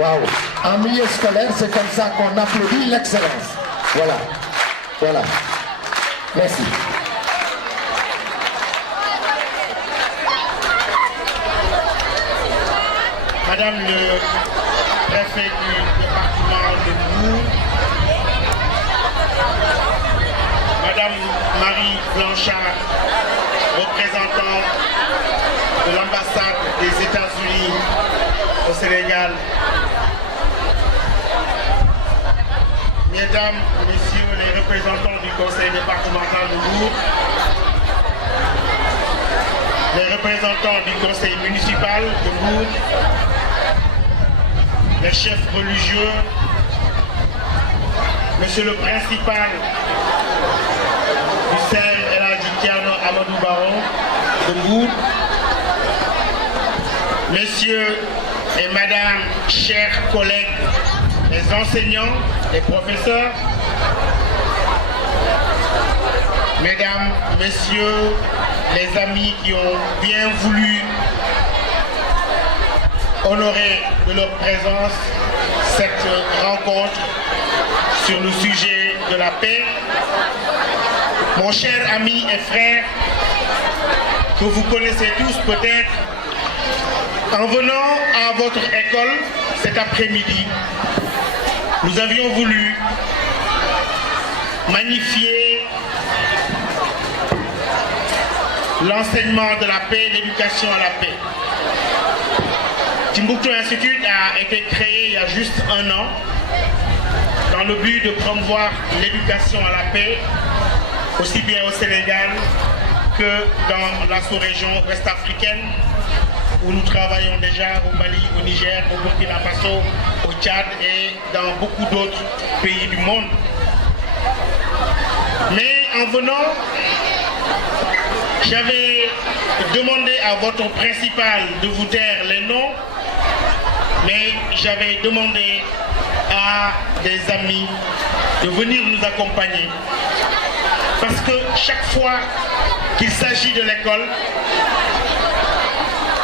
Waouh. En milieu scolaire, c'est comme ça qu'on applaudit l'excellence. Voilà. Voilà. Merci. Madame le préfet du département de Mbour, Madame Marie Blanchard, représentant de l'ambassade des États-Unis au Sénégal, Mesdames, Messieurs les représentants du conseil départemental de Mbour, les représentants du conseil municipal de Mbour, les chefs religieux, Monsieur le principal du CER El Hadji Thierno Amadou Baro de Mbour, Messieurs et Madame, chers collègues, les enseignants, les professeurs, Mesdames, Messieurs, les amis qui ont bien voulu honorer de leur présence cette rencontre sur le sujet de la paix. Mon cher ami et frère, que vous connaissez tous peut-être, en venant à votre école cet après-midi, nous avions voulu magnifier l'enseignement de la paix, l'éducation à la paix. Timbuktu Institute a été créé il y a juste un an dans le but de promouvoir l'éducation à la paix, aussi bien au Sénégal que dans la sous-région ouest-africaine où nous travaillons déjà au Mali, au Niger, au Burkina Faso, au Tchad et dans beaucoup d'autres pays du monde. Mais en venant, j'avais demandé à votre principal de vous taire les noms, mais j'avais demandé à des amis de venir nous accompagner. Parce que chaque fois qu'il s'agit de l'école,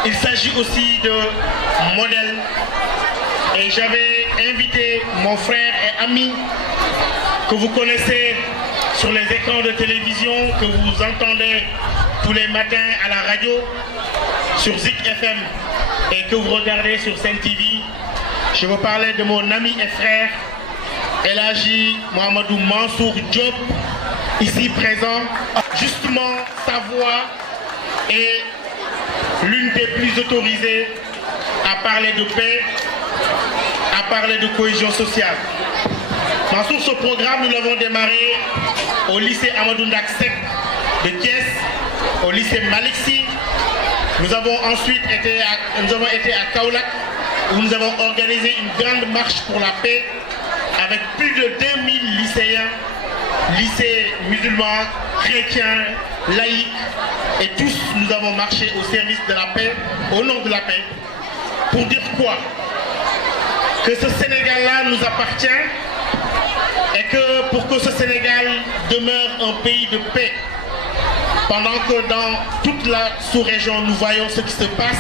il s'agit aussi de modèles. Et j'avais invité mon frère et ami que vous connaissez sur les écrans de télévision, que vous entendez tous les matins à la radio, sur Zik FM et que vous regardez sur Sen TV. Je veux parler de mon ami et frère, El Hadji Mohamedou Mansour Diop, ici présent. Justement, sa voix est l'une des plus autorisées à parler de paix, à parler de cohésion sociale. Mansour, ce programme, nous l'avons démarré au lycée Amadou Ndaksek de Thiès, au lycée Maliksi. Nous avons ensuite été à Kaolack, où nous avons organisé une grande marche pour la paix avec plus de 2000 lycéens, lycées musulmans, chrétiens, laïcs, et tous nous avons marché au service de la paix, au nom de la paix, pour dire quoi? Que ce Sénégal-là nous appartient et que pour que ce Sénégal demeure un pays de paix, pendant que dans toute la sous-région nous voyons ce qui se passe,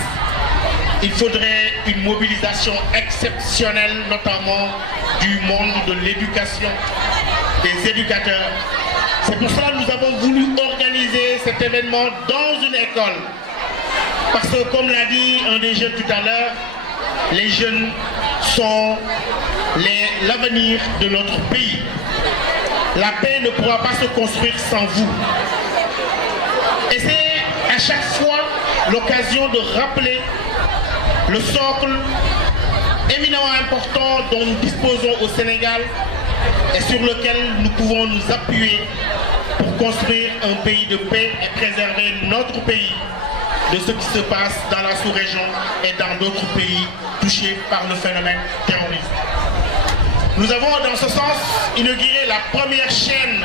il faudrait une mobilisation exceptionnelle, notamment du monde de l'éducation, des éducateurs. C'est pour cela que nous avons voulu organiser cet événement dans une école. Parce que, comme l'a dit un des jeunes tout à l'heure, les jeunes sont l'avenir de notre pays. La paix ne pourra pas se construire sans vous. Et c'est à chaque fois l'occasion de rappeler le socle éminemment important dont nous disposons au Sénégal et sur lequel nous pouvons nous appuyer pour construire un pays de paix et préserver notre pays de ce qui se passe dans la sous-région et dans d'autres pays touchés par le phénomène terroriste. Nous avons dans ce sens inauguré la première chaîne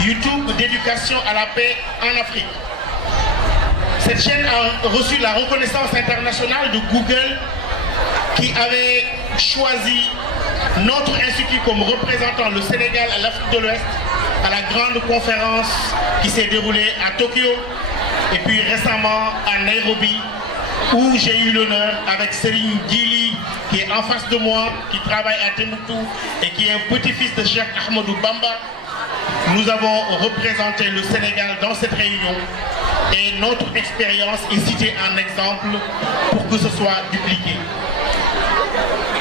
YouTube d'éducation à la paix en Afrique. Cette chaîne a reçu la reconnaissance internationale de Google qui avait choisi notre institut comme représentant le Sénégal à l'Afrique de l'Ouest à la grande conférence qui s'est déroulée à Tokyo et puis récemment à Nairobi où j'ai eu l'honneur, avec Serigne Djili, qui est en face de moi, qui travaille à Timbuktu et qui est petit-fils de Cheikh Ahmadou Bamba, nous avons représenté le Sénégal dans cette réunion et notre expérience est citée en exemple pour que ce soit dupliqué.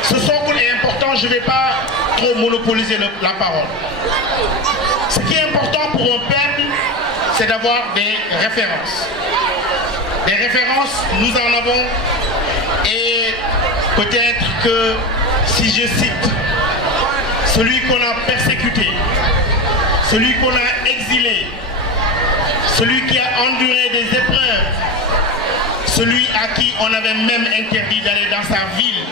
Ce socle est important, je ne vais pas trop monopoliser la parole. Ce qui est important pour un peuple, c'est d'avoir des références. Des références, nous en avons, et peut-être que si je cite celui qu'on a persécuté, celui qu'on a exilé, celui qui a enduré des épreuves, celui à qui on avait même interdit d'aller dans sa ville,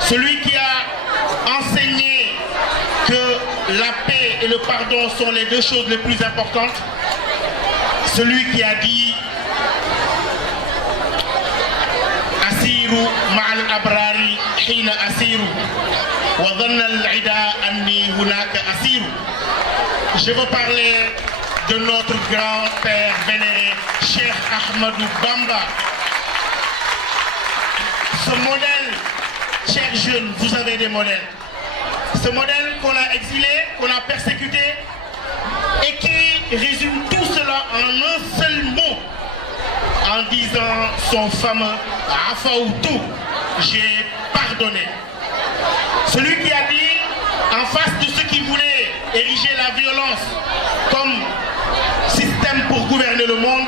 celui qui a enseigné que la paix et le pardon sont les deux choses les plus importantes, celui qui a dit Asiru ma'al abrari hina asiru wa dhanna al-ida anni hunaka asiru. Je veux parler de notre grand-père vénéré, Cheikh Ahmadou Bamba. Ce modèle, chers jeunes, vous avez des modèles. Ce modèle qu'on a exilé, qu'on a persécuté et qui résume tout cela en un seul mot, en disant son fameux Afaoutou, j'ai pardonné. Celui qui a dit en face de ceux qui voulaient ériger la violence comme système pour gouverner le monde,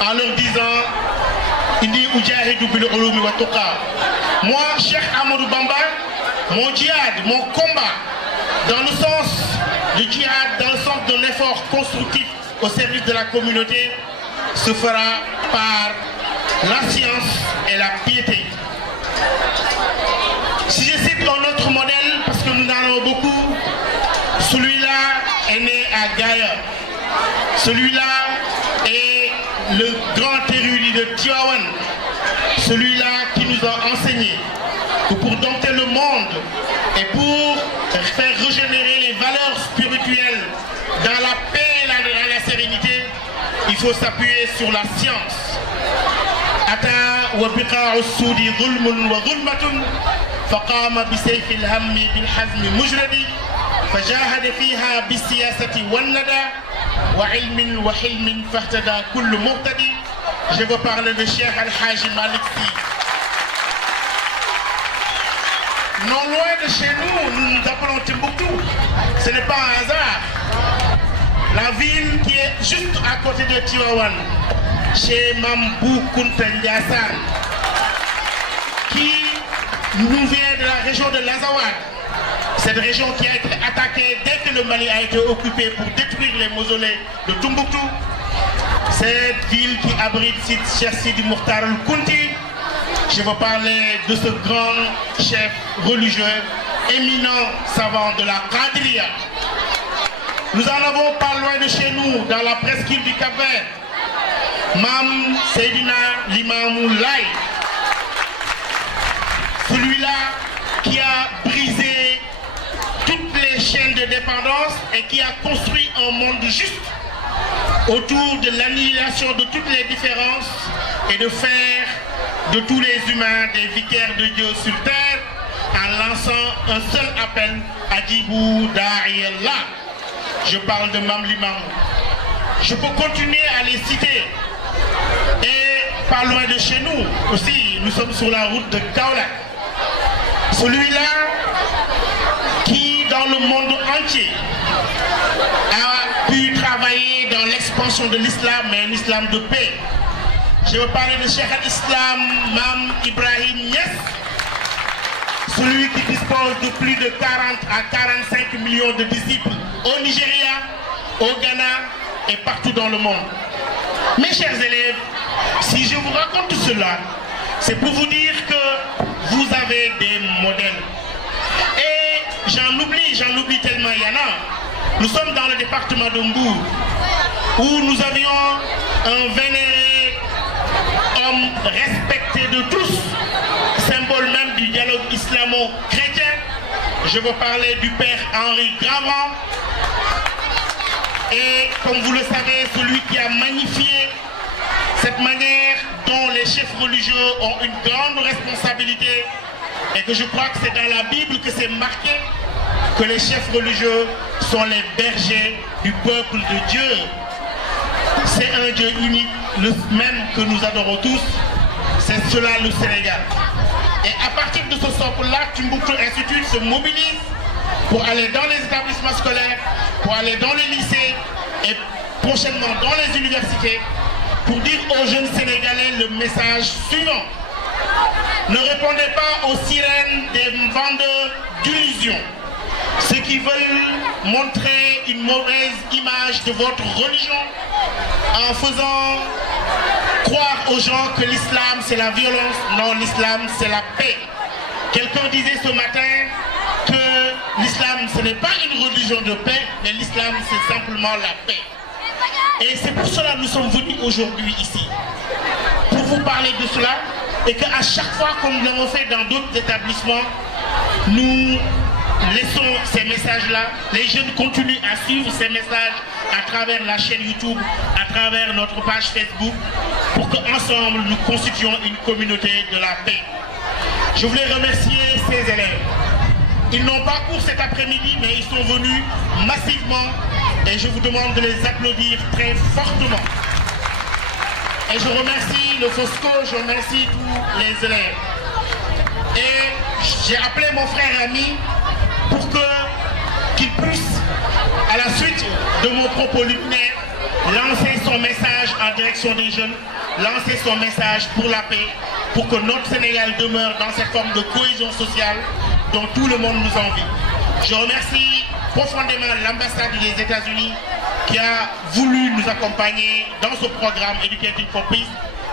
en leur disant Inni Ujahidou bil ulumi wa tuqa. Moi, Cheikh Ahmadou Bamba, mon djihad, mon combat, dans le sens du djihad, dans le sens d'un effort constructif au service de la communauté, se fera par la science et la piété. Si je cite un autre modèle, parce que nous en avons beaucoup, celui-là est né à Gaïa. Celui-là est le grand érudit de Tivaouane. Celui-là qui nous a enseigné que pour dompter le monde et pour faire régénérer les valeurs spirituelles dans la paix et dans la sérénité, il faut s'appuyer sur la science. Ata wa biqa'u as-sudi dhulmun wa dhulmatun faqama bi sayfi al-hammi bil hazmi mujradi fajahada fiha bis siyasati wan nada wa ilmin wa hilmin fahtada kullu muhtadi. Je veux parler de Cheikh Al-Haji Malick Sy. Non loin de chez nous, nous nous appelons Timbuktu. Ce n'est pas un hasard. La ville qui est juste à côté de Tivaouane, chez Mambou Kounta Ndiassane, qui nous vient de la région de l'Azawad. Cette région qui a été attaquée dès que le Mali a été occupé pour détruire les mausolées de Tombouctou. Cette ville qui abrite Cheikh Sidi Mokhtar al-Kounti. Je veux parler de ce grand chef religieux, éminent savant de la Qadriya. Nous en avons pas loin de chez nous, dans la presqu'île du Cap-Vert, Mam Seydina Limamou Laye. Celui-là qui a brisé toutes les chaînes de dépendance et qui a construit un monde juste autour de l'annihilation de toutes les différences et de faire de tous les humains des vicaires de Dieu sur terre en lançant un seul appel à Djibou Da'iyallah. Je parle de Mam Limamou. Je peux continuer à les citer. Et pas loin de chez nous aussi, nous sommes sur la route de Kaolack. Celui-là qui, dans le monde entier, a pu travailler dans l'expansion de l'islam, mais un islam de paix. Je veux parler de Cheikh al-Islam, Mam Ibrahim Niass, celui qui dispose de plus de 40 à 45 millions de disciples au Nigeria, au Ghana et partout dans le monde. Mes chers élèves, si je vous raconte tout cela, c'est pour vous dire que vous avez des modèles. Et j'en oublie tellement il y en a. Nous sommes dans le département de Mbour, où nous avions un vénéré homme respecté de tous, symbole même du dialogue islamo-chrétien. Je veux parler du père Henri Gravant. Et comme vous le savez, celui qui a magnifié cette manière dont les chefs religieux ont une grande responsabilité et que je crois que c'est dans la Bible que c'est marqué que les chefs religieux sont les bergers du peuple de Dieu. C'est un Dieu unique, le même que nous adorons tous, c'est cela le Sénégal. Et à partir de ce socle-là, Timbuktu Institute se mobilise pour aller dans les établissements scolaires, pour aller dans les lycées et prochainement dans les universités pour dire aux jeunes Sénégalais le message suivant. Ne répondez pas aux sirènes des vendeurs d'illusions, ceux qui veulent montrer une mauvaise image de votre religion en faisant croire aux gens que l'islam c'est la violence. Non, l'islam c'est la paix. Quelqu'un disait ce matin que l'islam ce n'est pas une religion de paix, mais l'islam c'est simplement la paix. Et c'est pour cela que nous sommes venus aujourd'hui ici, pour vous parler de cela, et qu'à chaque fois, comme nous l'avons fait dans d'autres établissements, nous laissons ces messages-là. Les jeunes continuent à suivre ces messages à travers la chaîne YouTube, à travers notre page Facebook, pour qu'ensemble nous constituions une communauté de la paix. Je voulais remercier ces élèves. Ils n'ont pas cours cet après-midi, mais ils sont venus massivement et je vous demande de les applaudir très fortement. Et je remercie le Fosco, je remercie tous les élèves. Et j'ai appelé mon frère ami pour qu'il puisse, à la suite de mon propos liminaire, lancer son message en direction des jeunes, lancer son message pour la paix, pour que notre Sénégal demeure dans cette forme de cohésion sociale dont tout le monde nous envie. Je remercie profondément l'ambassade des États-Unis qui a voulu nous accompagner dans ce programme Educating for Peace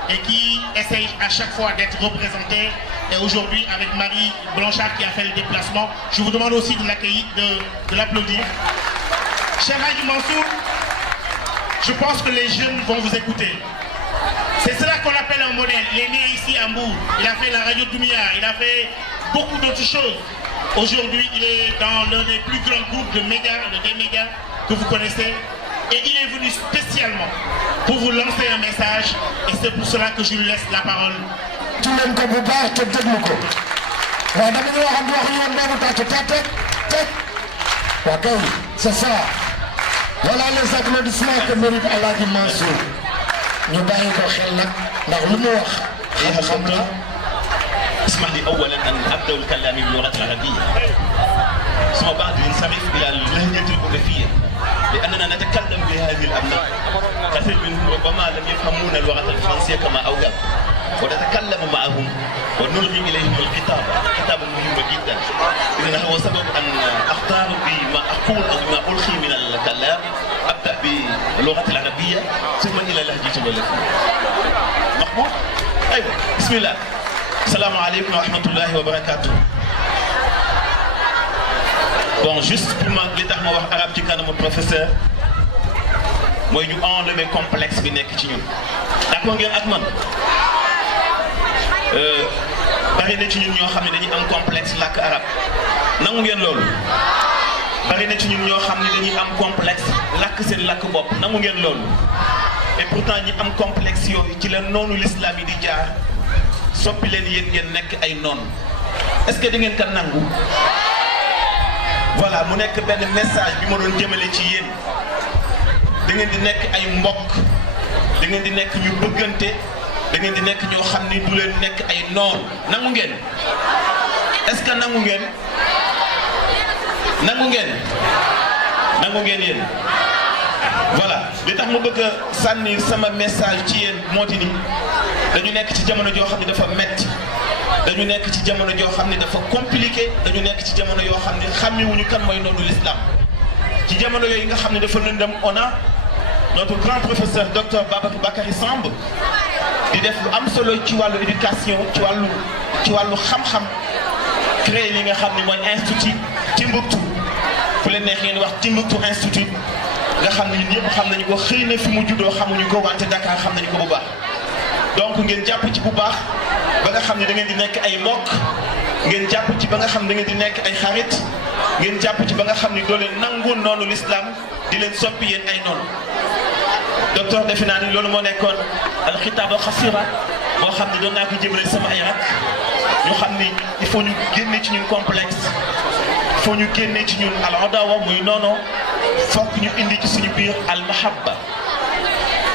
et qui essaye à chaque fois d'être représentée. Et aujourd'hui, avec Marie Blanchard qui a fait le déplacement, je vous demande aussi de l'accueillir, de l'applaudir. Cher Hadji Mansour, je pense que les jeunes vont vous écouter. C'est cela qu'on appelle un modèle. Il est né ici à Mbour, il a fait la radio Doumbia, il a fait beaucoup d'autres choses. Aujourd'hui, il est dans l'un des plus grands groupes de médias, des médias que vous connaissez. Et il est venu spécialement pour vous lancer un message. Et c'est pour cela que je lui laisse la parole. C'est ça. Voilà les applaudissements que mérite Alhaji Mansour. Nous baillons ko xel nak ndax lu mu wax xam la. اسمح لي اولا ان ابدا الكلام باللغه العربيه ثم بعد ننصرف الى اللهجه الألفية لاننا نتكلم بهذه الابناء كثير منهم ربما لم يفهمون اللغه الفرنسيه كما اوجب ونتكلم معهم ونلغي اليهم الكتاب مهم جدا اذا هو سبب ان اختار بما اقول او بما القي من الكلام ابدا باللغه العربيه ثم الى لهجه الألفية. محمود ايوه بسم الله. Salam alaikum wa rahmatullahi wa barakatuh. Bon, juste pour moi, l'état de wax arabe ci kanamu professeur, mooy ñu enlever complexe bi nekk ci ñun. D'accord ngeen ak man? Bari na ci ñun ñoo xam ne dañuy am complexe làkk arabe. Nangu ngeen loolu? Bari na ci ñun ñoo xam ne dañuy am complexe làkk seen làkk bopp. Nangu ngeen loolu? Et pourtant ñi am complexe yooyu ci la noonu l'islam yi di jaar. Soppi leen yéen ngeen nekk ay noon est-ce que da ngeen ko nangu voilà mu nekk benn message bi ma doon jëmale ci yéen da ngeen di nekk ay mbokk da ngeen di nekk ñu bëggante da ngeen di nekk ñoo xam ni du leen nekk ay noon nangu ngeen est-ce que nangu ngeen yéen voilà li tax ma bëgg a sànni sama message ci yéen moo di ni dañu nekk ci jamono joo xam ne dafa metti dañu nekk ci jamono joo xam ne dafa compliqué dañu nekk ci jamono yoo xam ne xàmmewuñu kan mooy noonu l'islam ci jamono yooyu nga xam ne dafa lëndëm on a notre grand professeur docteur Bakary Samb di def lu am solo ci wàllu éducation ci wàllu xam-xam créé li nga xam ne mooy institut Timbuktu fu leen neex ngeen wax Timbuktu institut nga xam ne ñun ñëpp xam nañu ko xëy na fi mu juddoo xamuñu ko wante Dakar xam nañu ko bu baax donc ngeen jàpp ci bu baax ba nga xam ne da ngeen di nekk ay mbokk ngeen jàpp ci ba nga xam ne da ngeen di nekk ay xarit ngeen jàpp ci ba nga xam ne doo leen nangu noonu l'islam di leen soppi yéen ay noonu docteur defe naa ni loolu moo nekkoon alxitaaba xasira boo xam ne doon naa ko jëmale sama ay rak ñu xam ni il faut ñu génne ci ñun complexe il faut ñu génne ci ñun al adawa muy noono fokk ñu indi ci suñu biir al mahabba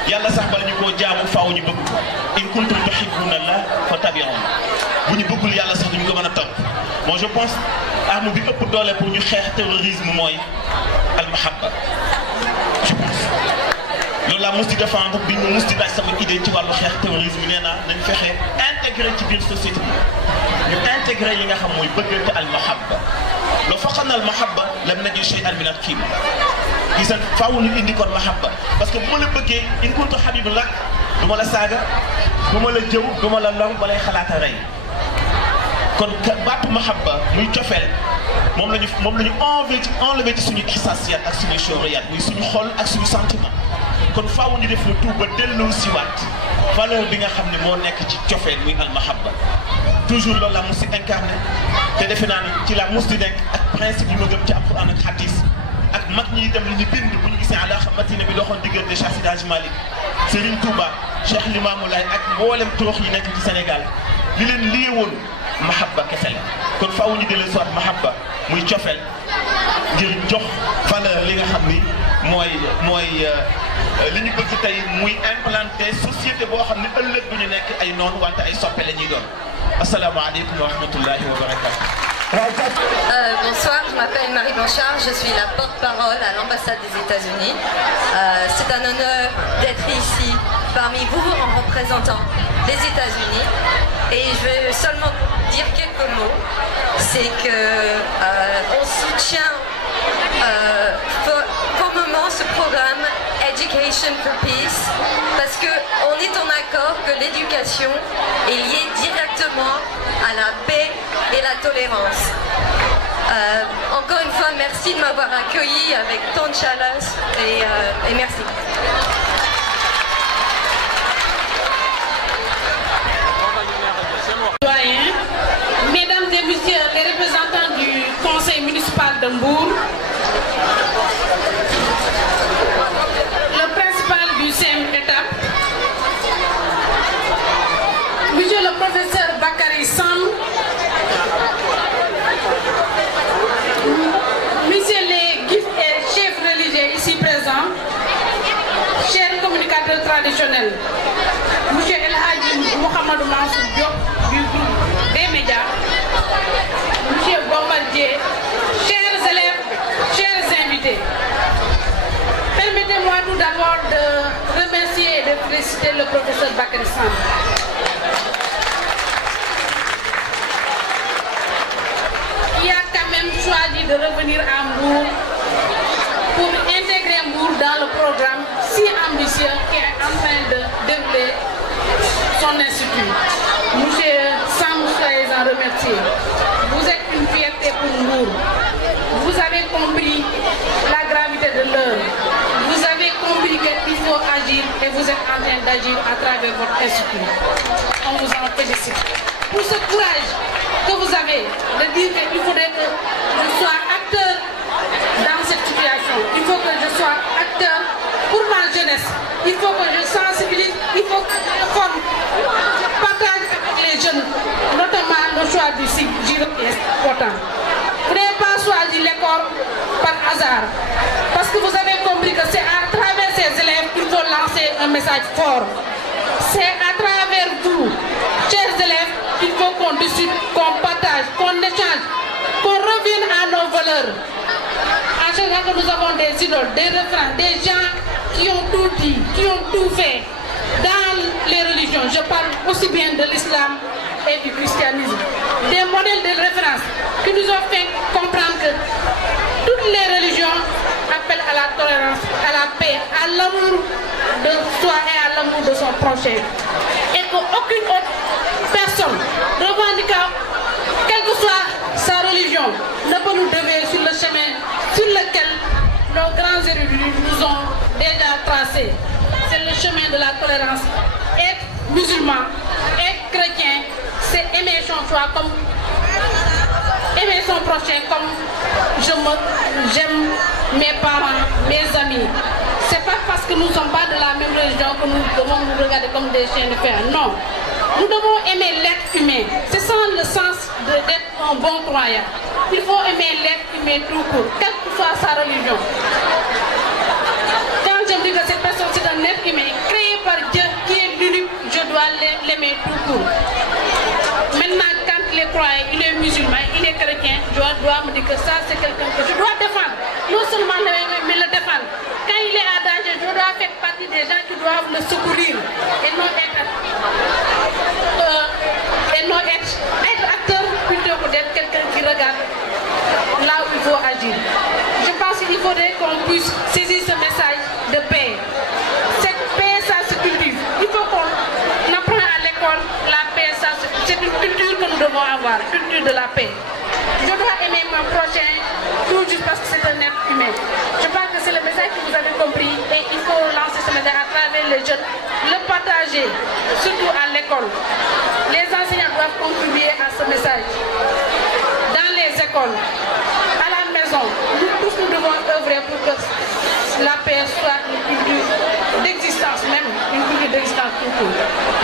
yàlla sax bala ñu koo jaamu faaw ñu bëgg ko in kuntum tuhibbuna Allah fattabi'un bu ñu bëggul yàlla sax duñu ko mën a topp moi je pense arme bi ëpp doole pour ñu xeex terrorisme mooy al mahabba je pense loolu laa mus di défendre bi ñu mus di daaj sama idée ci wàllu xeex terrorisme nee naa nañ fexe intégré ci biir société bi ñu intégré li nga xam mooy bëggante al mahabba loo faqana al mahabba lam najid shay'an min al qiima gisan faaw ñu indi kon mahabba parce que bu ma la bëggee in kuntu habib lak du ma la saaga du ma la jëw du ma la lor ba lay xalaata rey kon baatu mahabba muy cofeel moom la ñu enlevé ci suñu ihsaasiyat ak suñu shuriyat muy suñu xol ak suñu sentiment kon faaw ñu def le tout ba delloo siwaat valeur bi nga xam ne moo nekk ci cofeel muy al mahabba toujours loolu la mus di incarné te defe naa ni ci la mus di nekk ak principe yi ma gëm ci alquran ak hadis ak mag ñi itam li ñu bind bu ñu gisee ala xamatina bi doxoon diggante Cheikh Seydi Hadji Malick Serigne Touba Cheikh Limamou Laye ak mboolem toox yi nekk ci Sénégal li leen lii woon mahabba kese la kon faaw ñu dellu soit mahabba muy cofeel ngir jox valeur li nga xam ni mooy li ñu bëgg tey muy implanter société boo xam ne ëllëg du ñu nekk ay noonu wante ay soppe la ñuy doon asalaamaaleykum wa rahmatullahi wa barakatuh. Bonsoir, je m'appelle Marie Blanchard, je suis la porte-parole à l'ambassade des États-Unis. C'est un honneur d'être ici parmi vous en représentant les États-Unis. Et je vais seulement dire quelques mots. C'est que on soutient fermement ce programme Education for Peace parce qu'on est en accord que l'éducation est liée directement à la paix et la tolérance. Encore une fois, merci de m'avoir accueilli avec tant de chaleur et merci. Mesdames et messieurs les représentants du conseil municipal de Mbour, le principal du CEM étape, monsieur le professeur Bakary Sam, messieurs les guides et chefs religieux ici présents, chers communicateurs traditionnels, monsieur El Hadji Mohamedou Mansour Diop du groupe des médias, monsieur Bombardier, chers élèves, chers invités. Permettez-moi tout d'abord de remercier et de féliciter le professeur Bakary Sam. Qui a quand même choisi de revenir à Mbour pour intégrer Mbour dans le programme si ambitieux qui est en train de développer son institut. Monsieur Sam, soyez en remercier. Vous êtes une fierté pour Mbour. Vous avez compris la gravité de l'heure. Vous avez compris qu'il faut agir et vous êtes en train d'agir à travers votre institut. On vous en félicite. Pour ce courage que vous avez de dire qu'il faudrait que je sois acteur dans cette situation. Il faut que je sois acteur pour ma jeunesse. Il faut que je sensibilise, il faut que je forme, je partage avec les jeunes, notamment le choix du Giro est important. Vous n'avez pas choisi l'école par hasard, parce que vous avez compris que c'est à travers ces élèves qu'il faut lancer un message fort. C'est à travers vous, chers élèves, qu'il faut qu'on discute, qu'on partage, qu'on échange, qu'on revienne à nos valeurs. À chaque fois que nous avons des idoles, des référents, des gens qui ont tout dit, qui ont tout fait dans les religions. Je parle aussi bien de l'islam et du christianisme. Des modèles de référence qui nous ont fait comprendre que toutes les religions appellent à la tolérance, à la paix, à l'amour de soi et à l'amour de son prochain. Et qu'aucune autre personne revendiquant, quelle que soit sa religion, ne peut nous dévier sur le chemin sur lequel nos grands érudits nous ont déjà tracé. C'est le chemin de la tolérance. Être musulman, être chrétien, c'est aimer son choix comme aimer son prochain comme j'aime mes parents, mes amis. C'est pas parce que nous ne sommes pas de la même religion que nous devons nous regarder comme des chiens de fer. Non. Nous devons aimer l'être humain. C'est ça le sens d'être un bon croyant. Il faut aimer l'être humain tout court, quelle que soit sa religion. Quand je me dis que cette personne c'est un être humain créé par Dieu qui est l'unique, je dois l'aimer tout court. Maintenant, quand il est croyant, il est musulman, il est chrétien, je dois me dire que ça c'est quelqu'un que je dois défendre. Non seulement l'aimer, mais le défendre. Quand il est à danger, je dois faire partie des gens qui doivent le secourir et non être acteur plutôt que d'être quelqu'un qui regarde là où il faut agir. Je pense qu'il faudrait qu'on puisse saisir ce message de paix. Cette paix, ça se cultive. Il faut qu'on apprenne à l'école la paix, c'est une culture que nous devons avoir, culture de la paix. Je dois aimer mon prochain tout juste parce que c'est un être humain. Je pense que c'est le message que vous avez compris et il faut lancer ce message à travers les jeunes, le partager, surtout à l'école. Les enseignants doivent contribuer à ce message. Dans les écoles, à la maison, nous tous nous devons œuvrer pour que la paix soit une culture d'existence même, une culture d'existence tout court.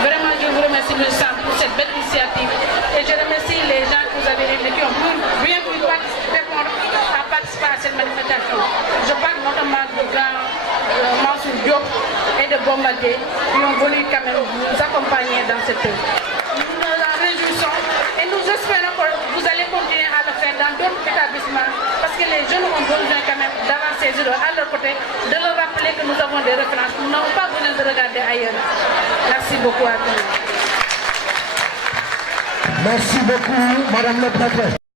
Vraiment, je vous remercie le centre pour cette belle initiative et je remercie les gens que vous avez invités qui ont bien voulu répondre à participer à cette manifestation. Je parle notamment de grand Mansour Diop et de Bombardier qui ont voulu quand même nous accompagner dans cette œuvre. Nous nous en réjouissons et nous espérons que vous allez continuer à le faire dans d'autres établissements parce que les jeunes ont besoin quand même d'avoir ces idées à leur côté, de leur rappeler que nous avons des références. Nous n'avons pas besoin de regarder ailleurs. Merci beaucoup à tous. Merci beaucoup, Madame le Préfet.